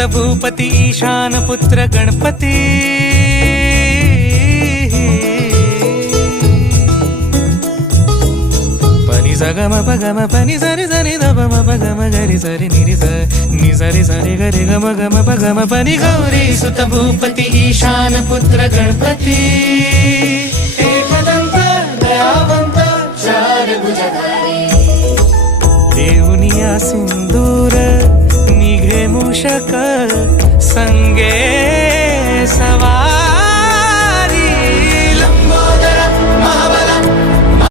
सुत भूपती ईशान पुत्र गणपती पनि सगम पगम पनि सरि सरि दपम पगम गरि सरि निरि नि सरि सरि गरि गम गम पगम पनि गौरी सुत भूपती ईशान पुत्र गणपती एकदंत दयावंत चार भुजधारी देऊनिया सिंदूर निघे मूषक